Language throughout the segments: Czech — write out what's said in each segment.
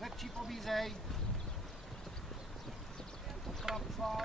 Lepší pobízej. Odpracoval.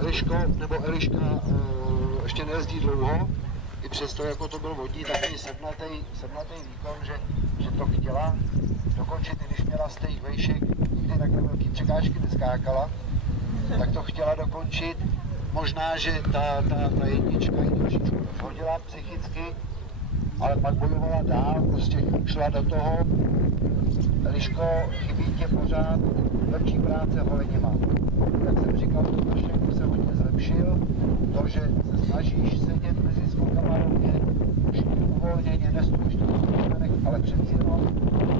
Eliško, nebo Eliška ještě nejezdí dlouho, i přesto, jako to byl vodní, takový sedmnatý výkon, že to chtěla dokončit, i když měla z těch vejšek, nikdy takhle velký překážky neskákala, tak to chtěla dokončit. Možná, že ta jednička ji trošičku hodila psychicky, ale pak bojovala dál, prostě šla do toho. Eliško, chybí tě pořád lepší práce holeněma. Jak jsem říkal, to všechno se hodně zlepšil. To, že se snažíš sedět mezi skokama rovně, už uvolněně, nestůjš to ale přeci jenom,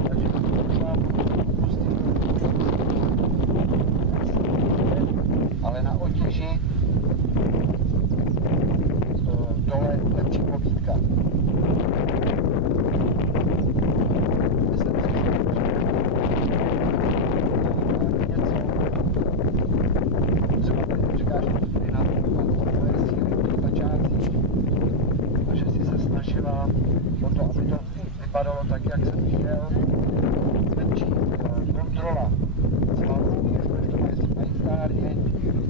takže to možná pustit. Ale na otěži dole lepší pobídka. Snažila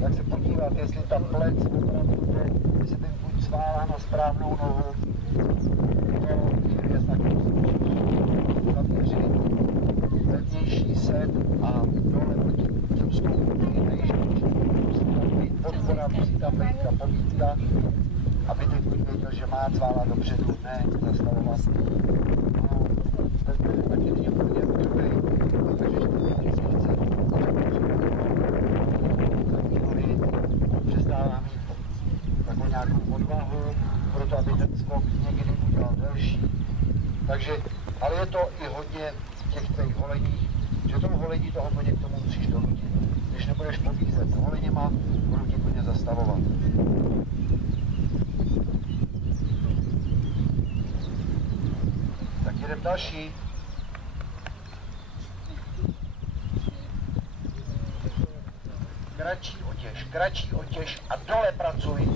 tak se podívat, jestli ta plec opravdu jde, jestli ten kuň sválá na správnou nohu. To je věc, na kterou si musíš zaměřit. Pevnější set a dole proti zemskou kůži nejištější. Musí tam být podpora, musí tam být ta pobídka, aby ten kuň věděl, že má cválat dopředu, ne zastavovat. No, ten taky není úplně můžovej, takže když si chce přestává mít takovou nějakou odvahu, proto aby ten skok někdy udělal delší. Takže, ale je to i hodně v těch tvých holeních, že tomu holení toho koně k tomu musíš donutit. Když nebudeš pobízet holeněma, budu ti koně zastavovat. Tak jdem další. Kratší otěž a dole pracuj.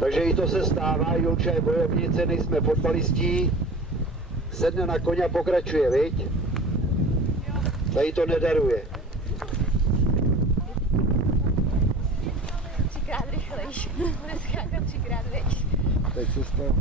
Takže i to se stává, Julča je bojovnice, nejsme fotbalistí, sedne na koně a pokračuje, viď? Tady to nedaruje. Třikrát rychlejš, bude skákat třikrát vejš. Teď se stalo.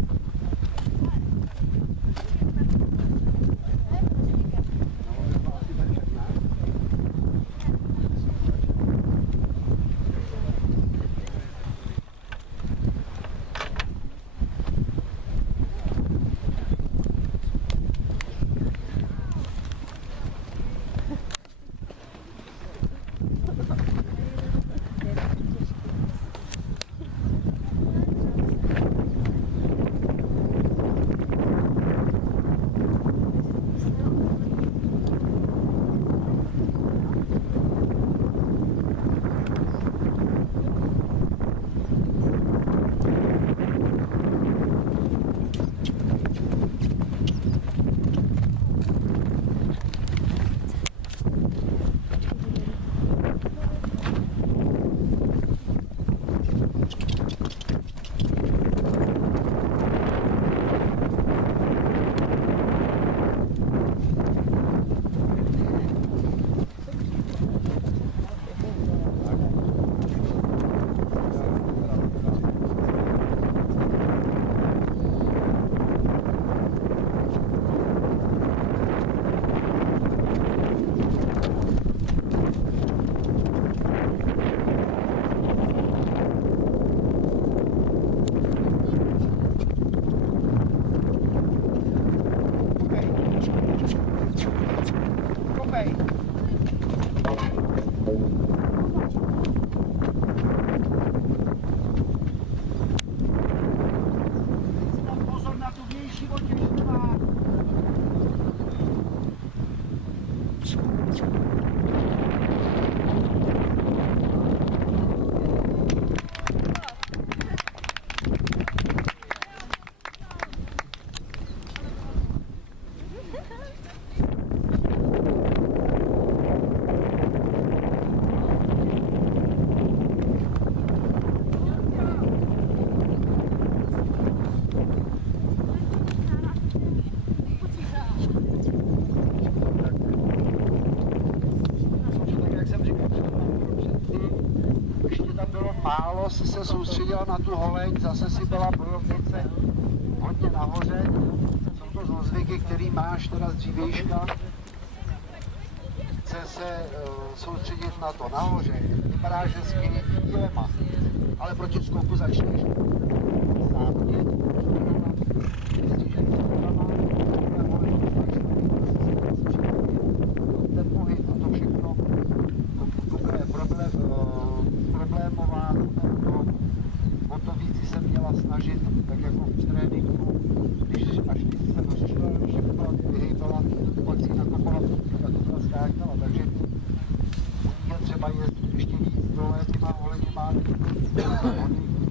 si se soustředila na tu holeň, zase si byla bojovnice hodně nahoře. Jsou to zlozvyky, který máš teda z dřívějška. Chce se soustředit na to nahoře. Vypadá, že s kýlema, ale proti skoku začneš závodit. Ten pohyb a to všechno, to je problémová, o to víc se měla snažit, tak jako v tréninku, až když se rozčila, všechno vyhejbala, pak si nakopala, a to byla skákala, takže u ní je třeba jezdit ještě víc dole těma holeněma,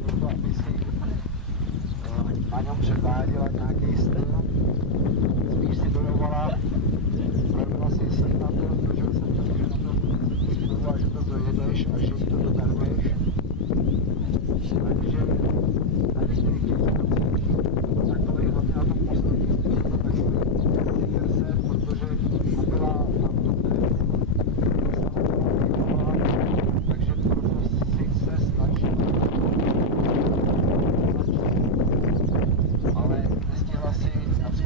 proto aby si na něm předváděla nějaký styl, spíš si dojovala, projevila si jistý na to, protože jsem to, že na to a že to dojedeš a že jí to dodaruješ. Takže na některých těch situacích takový hlavně na tom posledním způsobu takový trigger se, protože byla tam to takže proto si se snaží, ale nestihla si například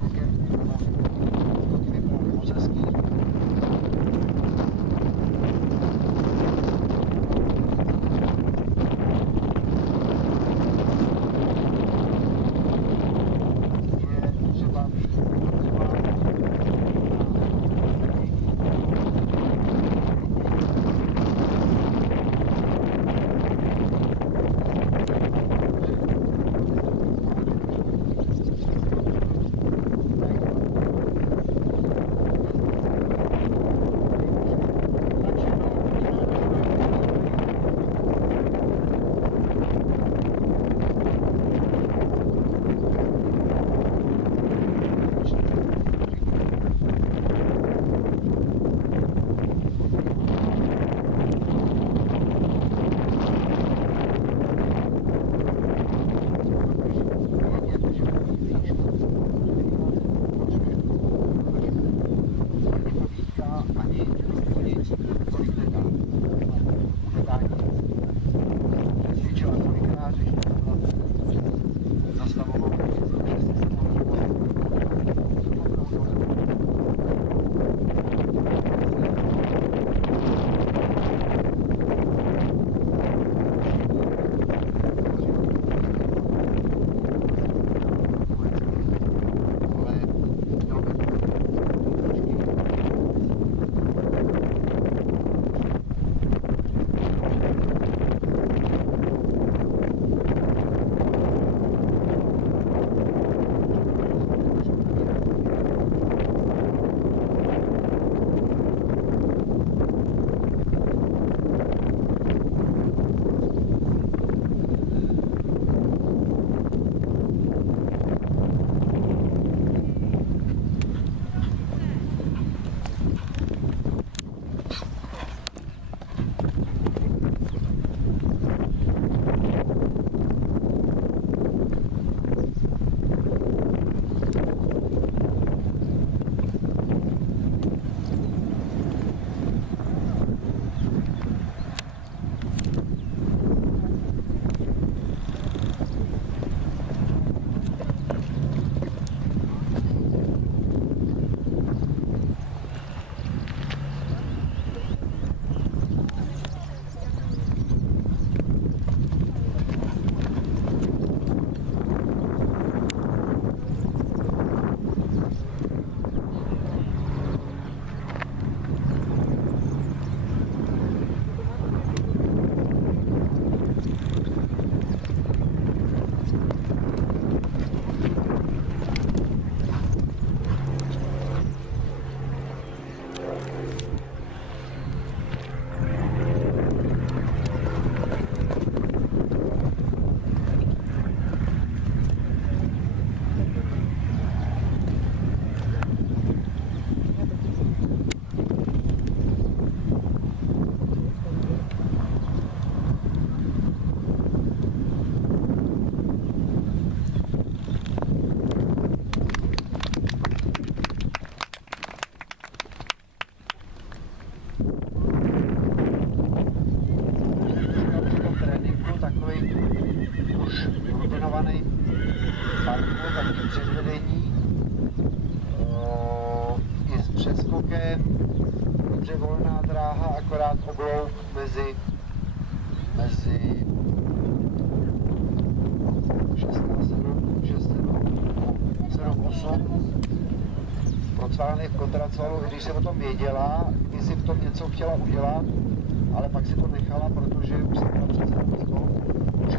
akorát oblouk mezi 7-8 procválených kontracvalů, i když jsem o tom věděla, i si v tom něco chtěla udělat, ale pak si to nechala, protože už jsem měla přece to, že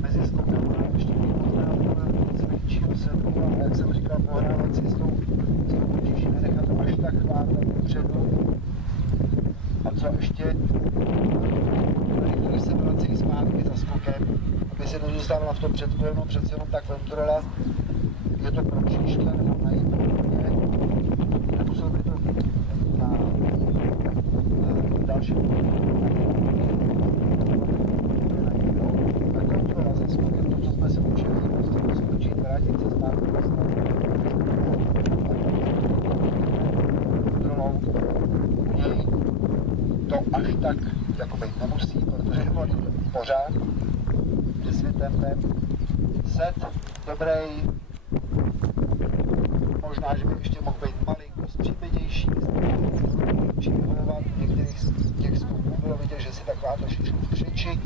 mezi skokama ještě pohrává nic většího sedlu a jak jsem říkal, pohrávat si s tou potíží, nenechat to až tak chvátat dopředu. A co ještě, když se vrací zpátky za skokem, aby se nedostávala v tom předkolenu, přece jenom ta kontrola, je to pročíštěné nebo najít podobně, nemusel by to na další a kontrola za skokem, to, co jsme se učili, prostě skočit, vrátit se zpátky, kontrolou něj to až tak jako být nemusí, protože on jde pořád se svým tempem. Set dobrý, možná, že by ještě mohl být malinko stříbenější, v některých z těch skoků bylo vidět, že si taková to šičku v křiči,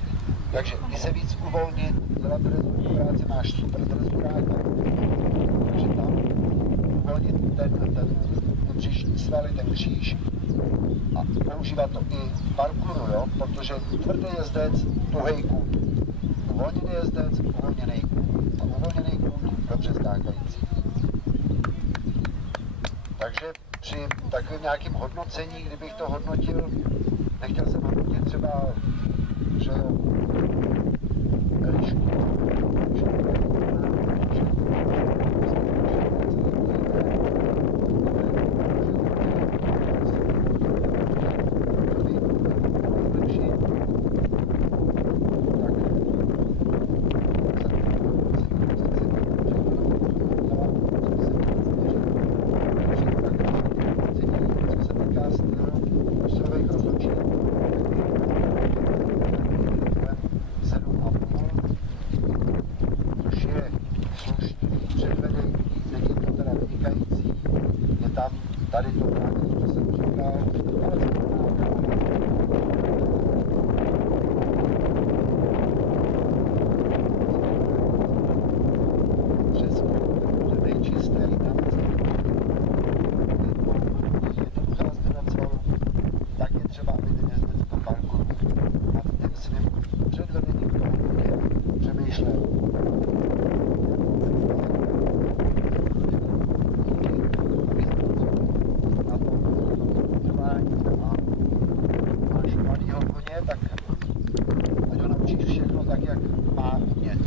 takže i se víc uvolnit, dělat rezervní práci, máš super rezervní, takže tam uvolnit ten břišní svaly, ten kříž a používat to i v parkouru, jo? Protože tvrdý jezdec, tuhej kůň, uvolněný jezdec, uvolněný kůň a uvolněný kůň, dobře skákající. Takže při takovém nějakém hodnocení, kdybych to hodnotil, nechtěl jsem hodnotit třeba, že jo, Elišku, tady to právě, co jsem říkal, ale přesně, že nejčistý, tam jednoduchá změna cvalu, tak je třeba, aby ten jezdec v tom parku nad tím svým předvedením toho přemýšlel. Tak ať ho naučíš všechno tak, jak má umět.